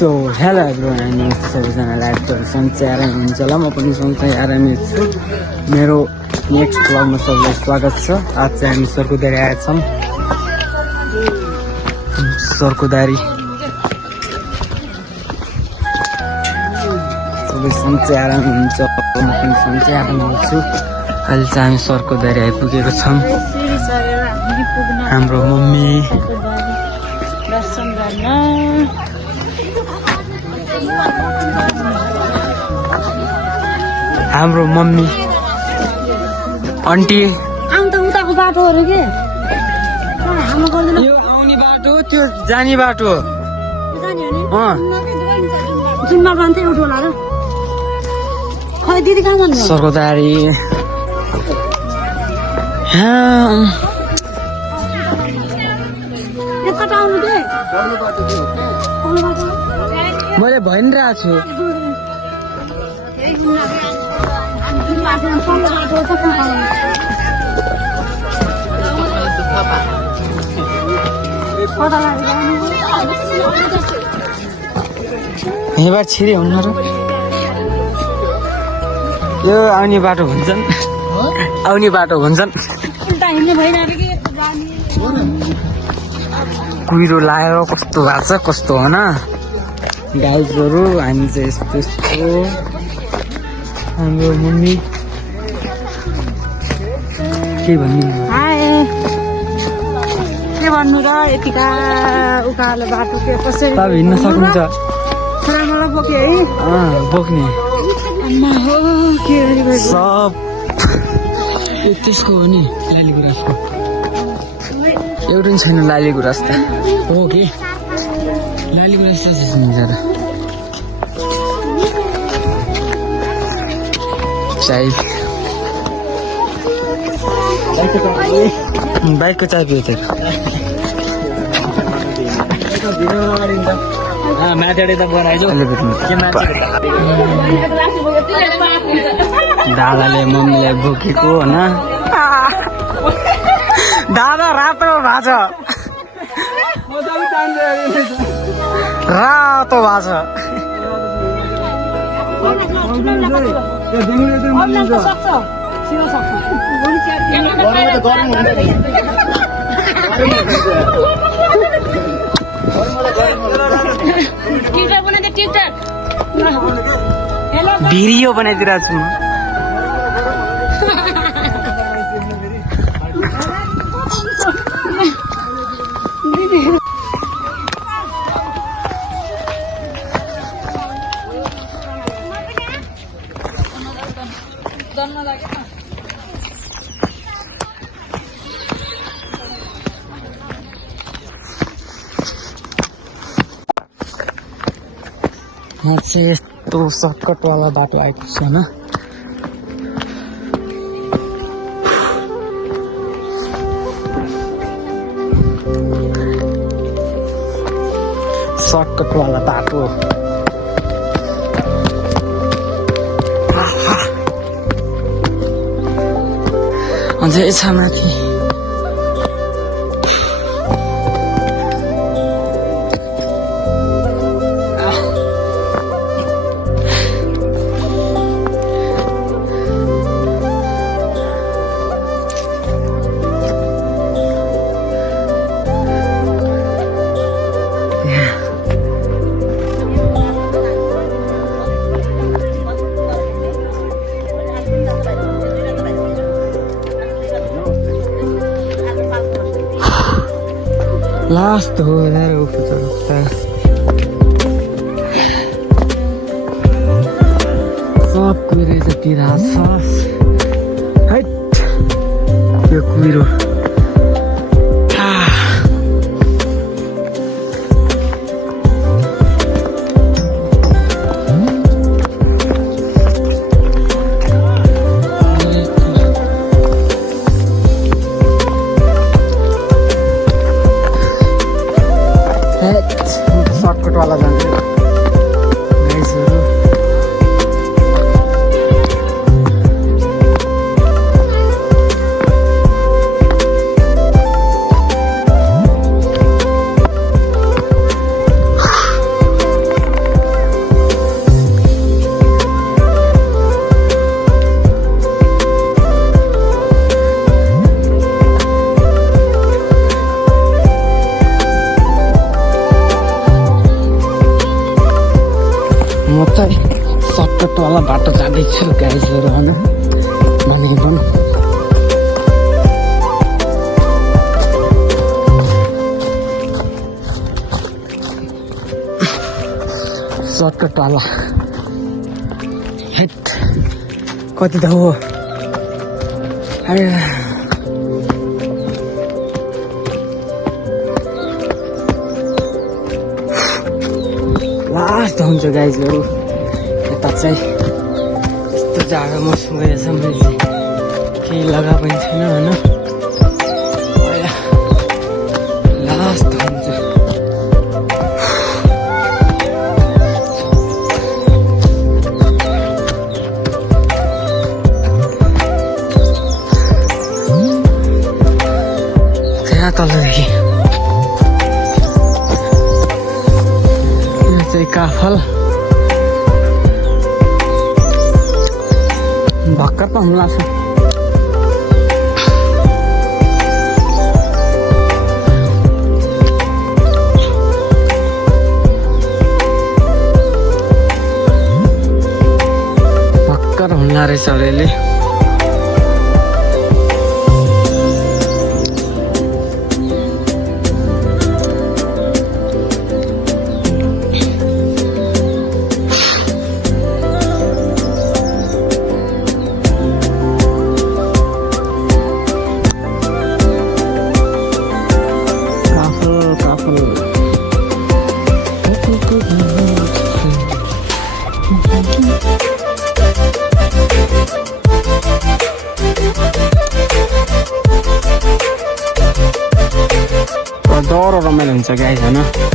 So hello everyone, नमस्ते सबैजनालाई। सन्चै आराम हुन्छ होला, म पनि सन्चै आरामै छु। मेरो नेक्स्ट ब्लगमा सबैलाई स्वागत छ। आज चाहिँ हामी सर्कुदारी आएछौँ। सर्कुदारी सबै सन्चै आराम हुन्छ, म पनि सन्चै आराम हुन्छु। अहिले चाहिँ हामी सर्कुदारी आइपुगेको छौँ। हाम्रो मम्मी हाम्रो मम्मी आन्टी आउनु त उताको बाटो हो के यो आउने बाटो त्यो जाने बाटो जुनमा जान्थ्यो उठो होला र खै दिदी कहाँ जानु सर्कुदारी एकपल्ट आउनु दे मैले भनिरहेको छु। यहाँबाट छिरे हुन्न र यो आउने बाटो भन्छन्, आउने बाटो भन्छन्। कुहिरो लाएर कस्तो भएको छ कस्तो होइन गाइजहरू। हामी चाहिँ यस्तो यस्तो हाम्रो मम्मी के भन्नु के भन्नु र यतिका उकालो बाटो के कसरी तपाईँ हिँड्न सक्नुहुन्छ? मलाई बोक्यो है बोक्ने आम्मा हो के सब यो त्यसको हो नि लाली गुराँसको। एउटा पनि छैन लाली गुराँस त हो कि लाली गुराँस ज्यादा चाय बाइकको चाय पियो त दादाले मम्मीलाई बोकेको होइन। दादा रातो भएको छ, रातो भएको छ। भिडियो बनाइदिरहेको छु म। यहाँ चाहिँ यस्तो सर्टकटवाला बाटो आएको छ होइन। सर्टकटवाला बाटो अझै छ माथि। लास्ट हो यार सब कुहिरो जतिरहेको छ। हैट यो कुहिरो सर्टकटवाला जान्छ गाइसहरू। म चाहिँ सर्टकटवाला बाटो जाँदैछु गाइजहरू होइन भने पनि सर्टकटवाला हेट कति त हो लास्ट हुन्छ गाइजहरू यता चाहिँ यस्तो जग्गा मौसम गएछ मैले केही लगा पनि छैन होइन लास्ट हुन्छ त्यहाँ तलदेखि काफल भर्खर त हुनु लाग्छ भर्खर हुनु रहेछ अरेले डर रमाइलो हुन्छ गाइस होइन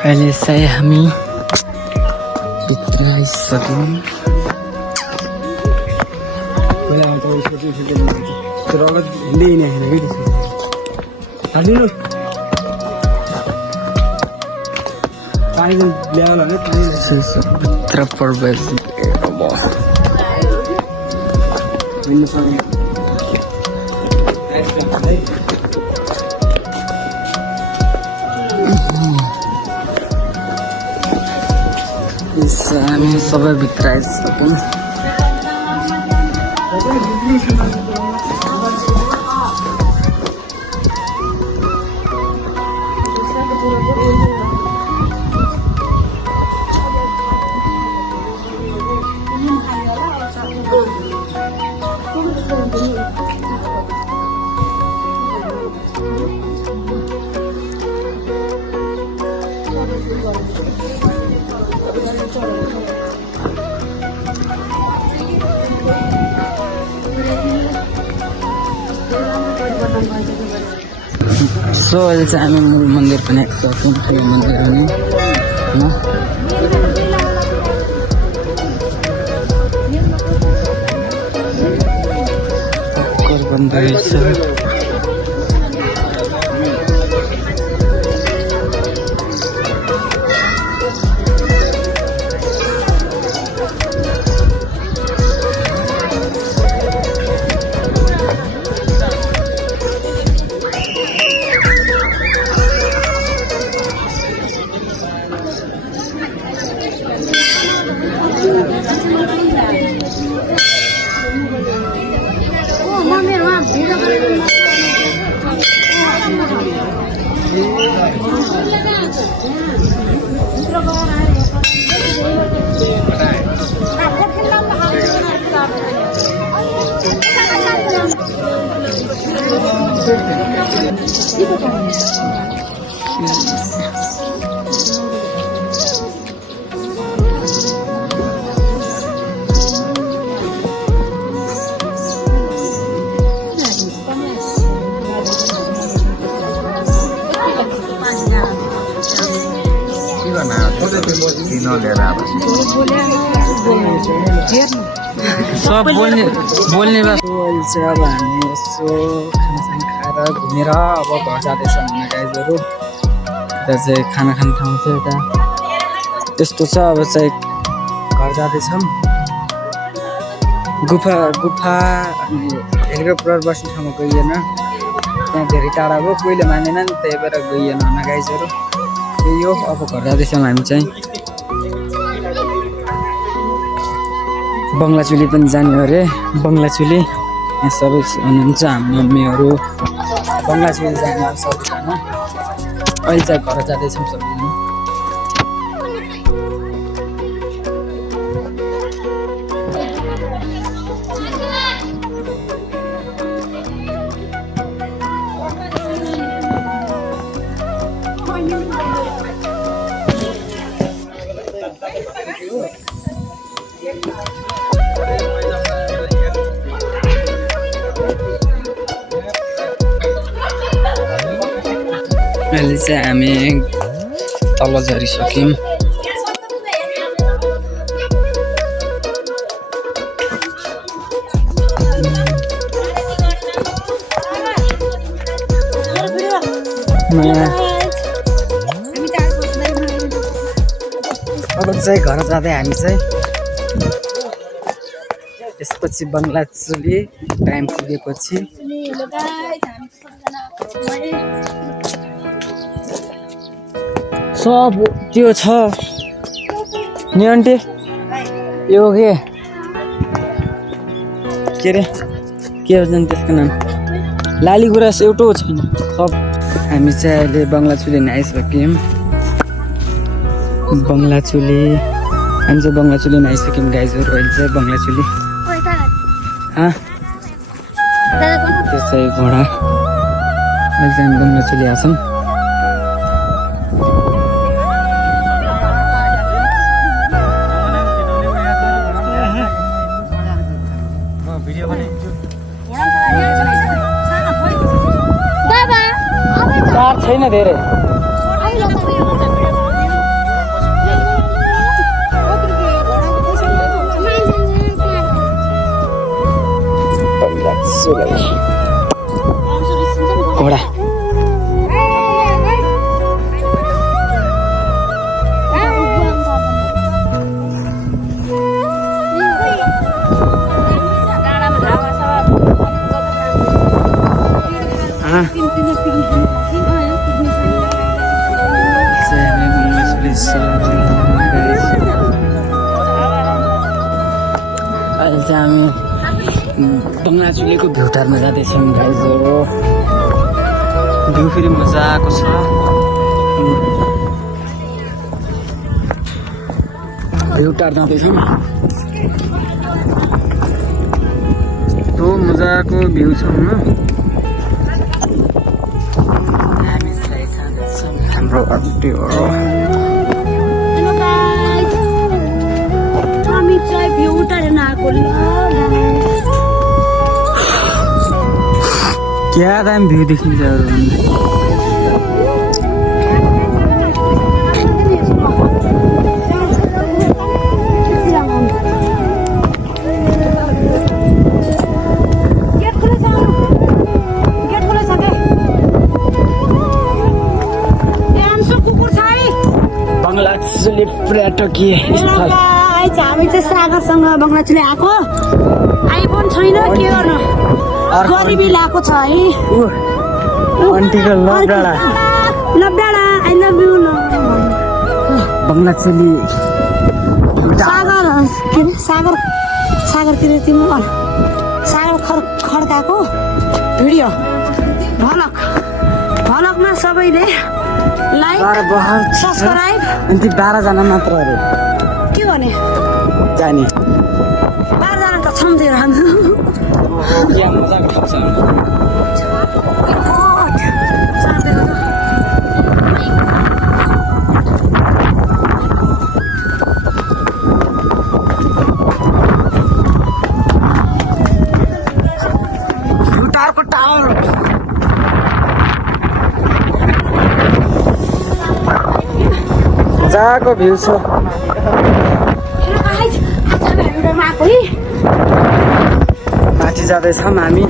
अहिले चाहिँ हामी भित्र आइसक्यौँ भित्र प्रवेश हामी सबै भित्र आइसक्यौँ सो अहिले चाहिँ हामी मूल मन्दिर पनि आइसक्यौँ ठुलो मन्दिर पनि होइन बन्द रहेछ तीनों लिएर आएको सब बोल्ने बस अहिले चाहिँ अब हामी यसो खानासाना खाएर घुमेर अब घर जाँदैछौँ भने गाइजहरू यता चाहिँ खाना खाने ठाउँ चाहिँ यता यस्तो छ अब चाहिँ घर जाँदैछौँ गुफा अनि हेलिकप्टर बस्ने ठाउँमा गइएन त्यहाँ धेरै टाढा भयो कोहीले मानेन नि त्यही भएर गइएन होइन गाइजहरू त्यही हो अब घर जाँदैछौँ हामी चाहिँ बङ्गलाचुली पनि जाने अरे बङ्गलाचुली यहाँ सबै हुनुहुन्छ हाम्रो मम्मीहरू बङ्गलाचुली जाने सबैजना अहिले चाहिँ घर जाँदैछौँ सबैजना अहिले चाहिँ हामी तल झरिसक्यौँ अब चाहिँ घर जाँदै हामी चाहिँ त्यसपछि बङ्गलाचुली टाइम पुगेपछि सब त्यो छ नि आन्टी यो के अरे के भन्छ त्यसको नाम लाली गुराँस एउटो छैन सब हामी चाहिँ अहिले बङ्गलाचुली आइसक्यौँ बङ्गलाचुली हामी चाहिँ बङ्गलाचुली आइसक्यौँ गाइजहरू अहिले चाहिँ बङ्गलाचुली त्यो चाहिँ घोडा अहिले चाहिँ हामी बङ्गलाचुली आछौँ कार छैन धेरै घोडा अहिले चाहिँ हामी बङ्गलाचुलीको भ्युटारमा जाँदैछौँ गाइजहरू भ्यू फेरि मजाको छ भ्युटार जाँदैछौँ यस्तो मजाको भ्यू छ होइन हामी चाहिँ जाँदैछौँ हाम्रो अड्डी हो क्या दाम भ्यू देखिन्छ बङ्गलाचुली पर्यटकीय स्थल हामी चाहिँ सागरसँग बङ्गलाचुली आएको आइफोन छैन के गर्नु गरिबी लाएको छ है आन्टीको लभ डाँडा आई लभ यु बङ्गलाचुली सागर के अरे सागरतिर तिम्रो सागर खड्काको भिडियो भलकमा सबैले लाइक सब्सक्राइब अन्ति 12 जना मात्र अरे के गर्ने जाने 12 जना त छौँ थियो भुटारको टावर मजाको भ्यू छ माथि जाँदैछौँ हामी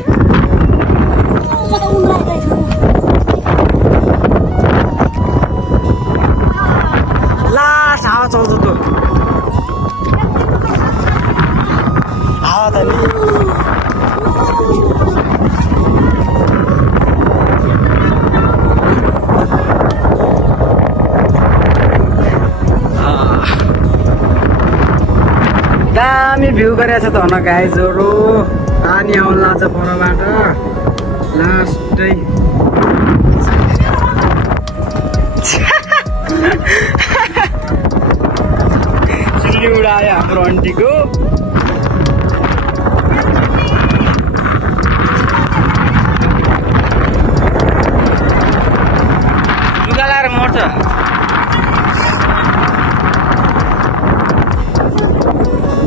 लास्ट हावा चल्छ त हावा त नि दामी भ्यू गरेछ त हुन गाइजहरू पानी आउन लाग्छ परबाट लास्टै चिल्ली उडायो हाम्रो आन्टीको लुगा लाएर मर्छ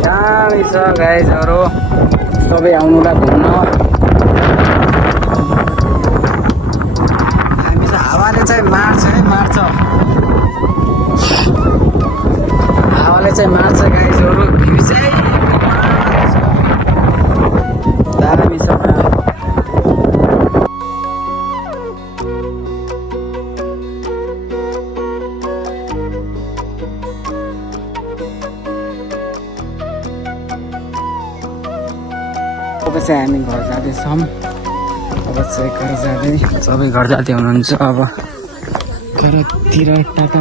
दामी छ गाइजहरू सबै आउनुलाई घुम्न हामी चाहिँ हावाले चाहिँ मार्छ है मार्छ हावाले चाहिँ मार्छ गाइजहरू भ्यू चाहिँ दामी छ अब चाहिँ हामी घर जाँदैछौँ अब चाहिँ घर जाँदै सबै घर जाँदै हुनुहुन्छ अब घरतिर टाटा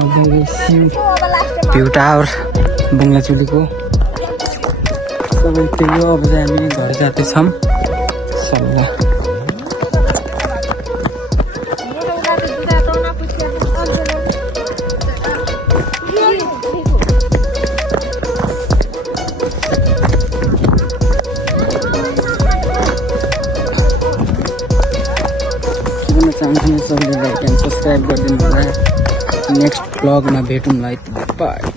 भ्यू टावर बङ्गलाचुलीको सबै त्यही हो अब चाहिँ हामी घर जाँदैछौँ सल्लाह चाहन्छु सबैले लाइक एन्ड सब्सक्राइब गरिदिनु होला नेक्स्ट ब्लगमा भेटौँला बाई